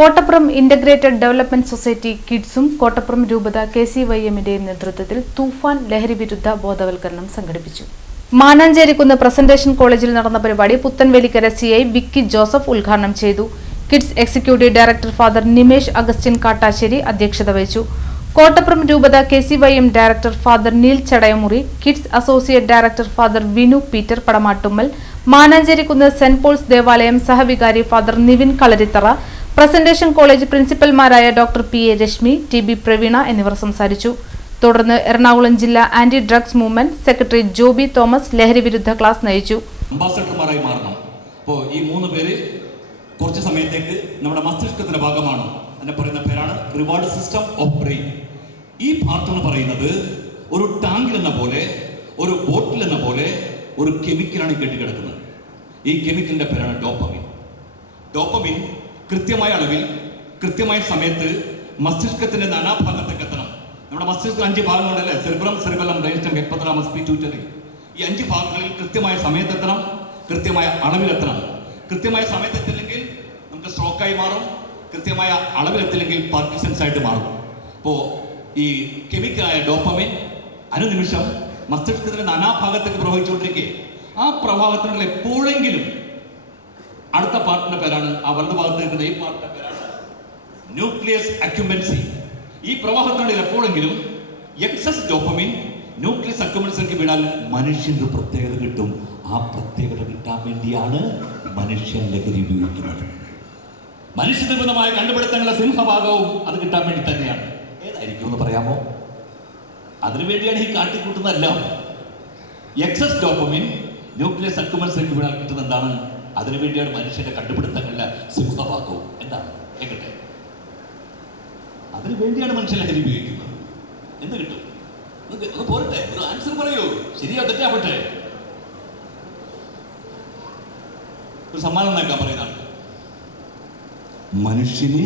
Kottappuram integrated development society കിഡ്സും കോട്ടപ്പുറം രൂപത KCYM-ന്റെയും നേതൃത്വത്തിൽ തൂഫാൻ ലഹരി വിരുദ്ധ ബോധവൽക്കരണം സംഘടിപ്പിച്ചു. മാനാഞ്ചേരിക്കുന്ന് പ്രസന്റേഷൻ കോളേജിൽ നടന്ന പരിപാടി പുത്തൻവേലിക്കര CI വിക്കി ജോസഫ് ഉദ്ഘാടനം ചെയ്തു. Kids executive director father Nimesh Augustine Kattassery അധ്യക്ഷത വഹിച്ചു. കോട്ടപ്പുറം രൂപത KCYM director father Neil Chadayamuri, kids associate director father Vinu Peter Padamattummal, Mananchericunnu saint Paul's ദേവാലയം സഹവികാരി father Nivin Kalarithara, presentation college പ്രിൻസിപ്പൽമാരായ doctor PA Reshmi, TB Praveena എന്നിവർ സംസാരിച്ചു. തുടർന്ന് എറണാകുളം ജില്ലാ anti drugs movement secretary Joby Thomas ലഹരി വിരുദ്ധ ക്ലാസ് നയിച്ചു. അംബാസഡർമാരായി മാറണം. അപ്പോൾ ഈ 3 പേര് കുറച്ച് സമയത്തേക്ക് നമ്മുടെ മസ്തിഷ്കത്തിന്റെ ഭാഗമാണ്. അതിനെ പറയുന്ന പേരാണ് റിവാർഡ് സിസ്റ്റം ഓഫ് ബ്രെയിൻ. ഈ പാർട്ട് എന്ന് പറയുന്നത് ഒരു ടാങ്കിൽ എന്ന പോലെ, ഒരു ബോട്ടിൽ എന്ന പോലെ ഒരു കെമിക്കലാണ് കെട്ടിക്കിടക്കുന്നത്. ഈ കെമിക്കലിന്റെ പേരാണ് ഡോപ്പമിൻ. ഡോപ്പമിൻ കൃത്യമായ അളവിൽ കൃത്യമായ സമയത്ത് മസ്തിഷ്കത്തിന്റെ നാനാഭാഗത്തേക്ക് എത്തണം. നമ്മുടെ മസ്തിഷ്കം 5 ഭാഗങ്ങളുണ്ടല്ലേ, cerebrum, cerebellum, brainstem, hypothalamus, pituitary. ഈ 5 ഭാഗങ്ങളിൽ കൃത്യമായ സമയത്തെത്തണം, കൃത്യമായ അളവിലെത്തണം. കൃത്യമായ സമയത്തെത്തില്ലെങ്കിൽ നമുക്ക് സ്ട്രോക്കായി മാറും, കൃത്യമായ അളവിലെത്തില്ലെങ്കിൽ പാർക്കിൻസൺസ് ആയിട്ട് മാറും. അപ്പോൾ ഈ കെമിക്കലായ ഡോപ്പമിൻ അനുനിമിഷം മസ്തിഷ്കത്തിന്റെ നാനാഭാഗത്തേക്ക് പ്രവഹിച്ചുകൊണ്ടിരിക്കെ ആ പ്രഭാവത്തിനുള്ള എപ്പോഴെങ്കിലും അടുത്ത പാർട്ടിന്റെ പേരാണ്, ആ വലതു ഭാഗത്ത് നിൽക്കുന്ന ഈ പാർട്ടിന്റെ പേരാണ് ന്യൂക്ലിയസ് അക്യുമ്പൻസി. ഈ പ്രവാഹത്തിനിടയിൽ എപ്പോഴെങ്കിലും എക്സസ് ഡോപ്പമിൻ ന്യൂക്ലിയസ് അക്യുമ്പൻസിക്ക് വീണാൽ മനുഷ്യന്റെ പ്രത്യേകത കിട്ടും. ആ പ്രത്യേകത കിട്ടാൻ വേണ്ടിയാണ് മനുഷ്യൻ ലഹരി ഉപയോഗിക്കുന്നത്. മനുഷ്യനിർമ്മിതമായ കണ്ടുപിടുത്തങ്ങളുടെ സിംഹഭാഗവും അത് കിട്ടാൻ വേണ്ടി തന്നെയാണ്. ഏതായിരിക്കും എന്ന് പറയാമോ? അതിനുവേണ്ടിയാണ് ഈ കാട്ടിക്കൂട്ടുന്നതെല്ലാം. എക്സസ് ഡോപ്പമിൻ ന്യൂക്ലിയസ് അക്യുമ്പൻസിക്ക് വീണാൽ കിട്ടുന്ന എന്താണ്? അതിനുവേണ്ടിയാണ് മനുഷ്യന്റെ കണ്ടുപിടുത്തങ്ങളുടെ സിംഹഭാഗവും. എന്താണ് കേൾക്കട്ടെ? അതിനു വേണ്ടിയാണ് മനുഷ്യൻ ലഹരി ഉപയോഗിക്കുന്നത്. എന്ത് കിട്ടും? ഒന്ന് പോരട്ടെ, ഒരു ആൻസർ പറയൂ. ശരിയാ തെറ്റാവട്ടെ? ഒരു സമ്മാനം നൽകാൻ പറയുന്ന ആൾ. മനുഷ്യന്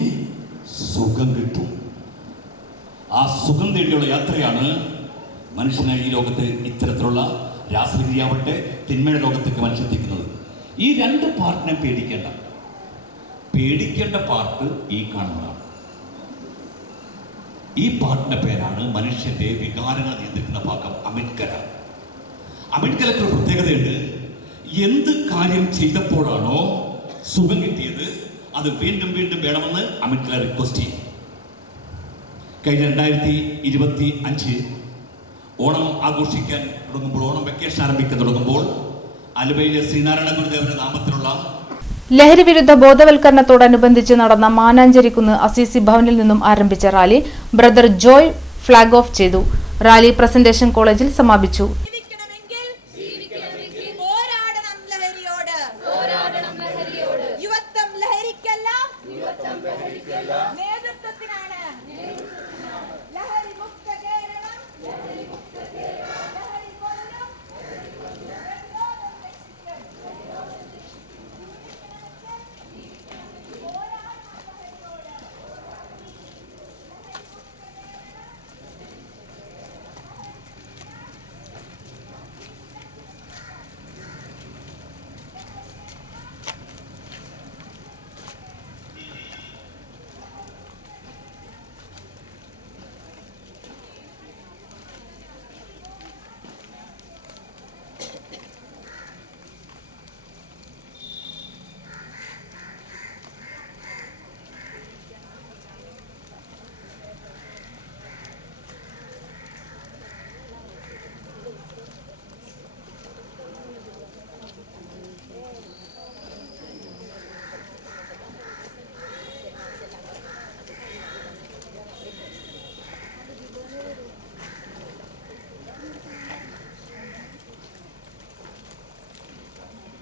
സുഖം കിട്ടും. ആ സുഖം തേടിയുള്ള യാത്രയാണ് മനുഷ്യനെ ഈ ലോകത്ത് ഇത്തരത്തിലുള്ള രാസലഹരിയാവട്ടെ തിന്മയുടെ ലോകത്തേക്ക് മനുഷ്യത്തിക്കുന്നത്. ഈ 2 പാർട്ടിനെ പേടിക്കേണ്ട പാർട്ട് ഈ കാണുന്നതാണ്. ഈ പാർട്ടിന്റെ പേരാണ് മനുഷ്യന്റെ വികാരങ്ങൾ നിയന്ത്രിക്കുന്ന ഭാഗം അമിഗ്ഡല. അമിഗ്ഡലയ്ക്ക് ഒരു പ്രത്യേകതയുണ്ട്. എന്ത് കാര്യം ചെയ്തപ്പോഴാണോ സുഖം കിട്ടിയത് അത് വീണ്ടും വീണ്ടും വേണമെന്ന് അമിഗ്ഡല റിക്വസ്റ്റ് ചെയ്യും. കഴിഞ്ഞ 2025 ഓണം ആഘോഷിക്കാൻ തുടങ്ങുമ്പോൾ, ഓണം വെക്കേഷൻ ആരംഭിക്കാൻ തുടങ്ങുമ്പോൾ ആലുവയിലെ ശ്രീനാരായണ ഗുരുദേവന്റെ നാമത്തിലുള്ള ലഹരി വിരുദ്ധ ബോധവൽക്കരണത്തോടനുബന്ധിച്ച് നടന്ന മാനാഞ്ചേരിക്കുന്ന് അസീസി ഭവനിൽ നിന്നും ആരംഭിച്ച rally brother Joy flag off ചെയ്തു. റാലി പ്രസന്റേഷൻ കോളേജിൽ സമാപിച്ചു.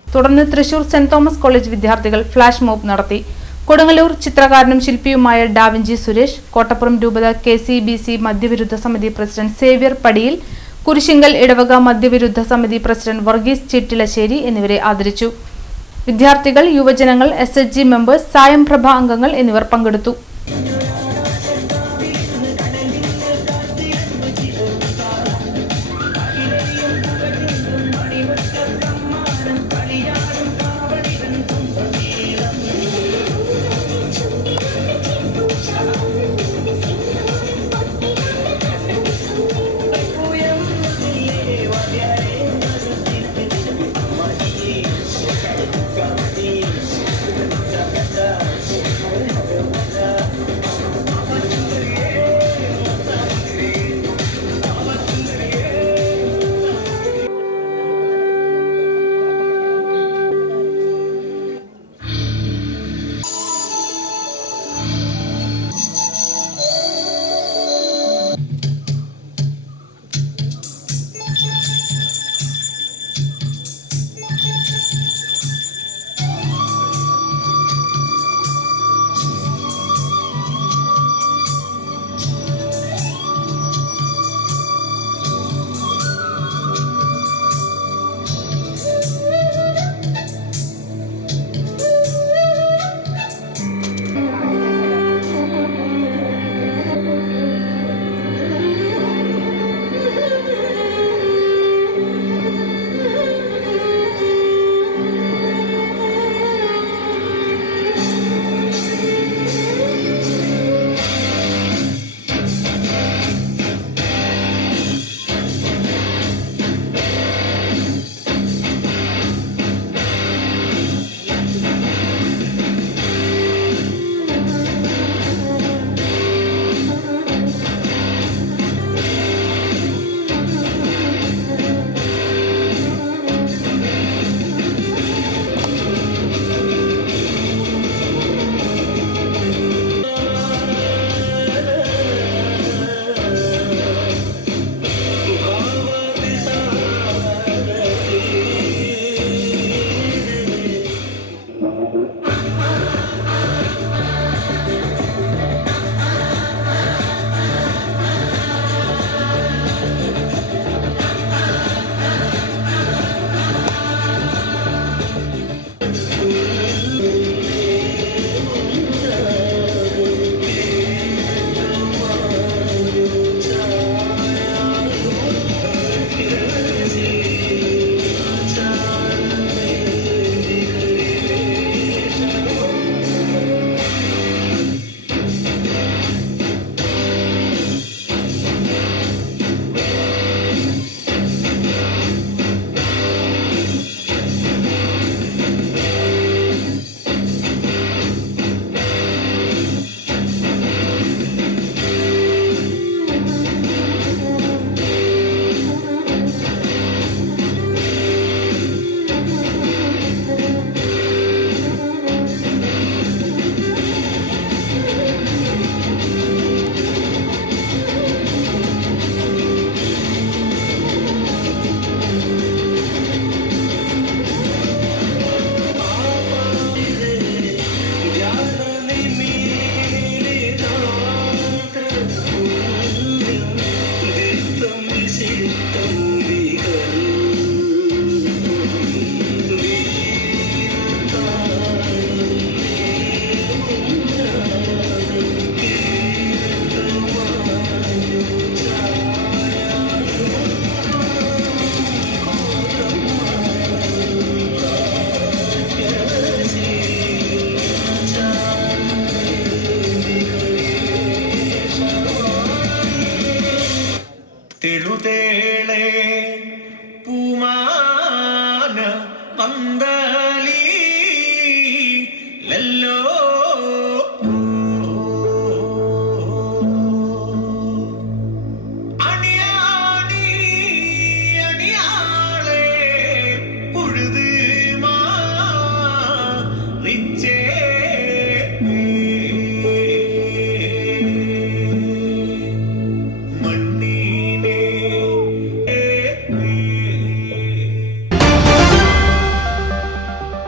തുടർന്ന് തൃശൂർ സെന്റ് തോമസ് കോളേജ് വിദ്യാർത്ഥികൾ ഫ്ലാഷ് മോബ് നടത്തി. കൊടുങ്ങല്ലൂർ ചിത്രകാരനും ശില്പിയുമായ ഡാവിഞ്ചി സുരേഷ്, കോട്ടപ്പുറം രൂപത KCBC മദ്യവിരുദ്ധ സമിതി പ്രസിഡന്റ് സേവ്യർ പടിയിൽ, കുരിശിങ്കൽ ഇടവക മദ്യവിരുദ്ധ സമിതി പ്രസിഡന്റ് വർഗീസ് ചിറ്റിലശ്ശേരി എന്നിവരെ ആദരിച്ചു. വിദ്യാർത്ഥികൾ, യുവജനങ്ങൾ, SHG മെമ്പേഴ്സ്, സായം പ്രഭ അംഗങ്ങൾ എന്നിവർ പങ്കെടുത്തു. യെല്ലോ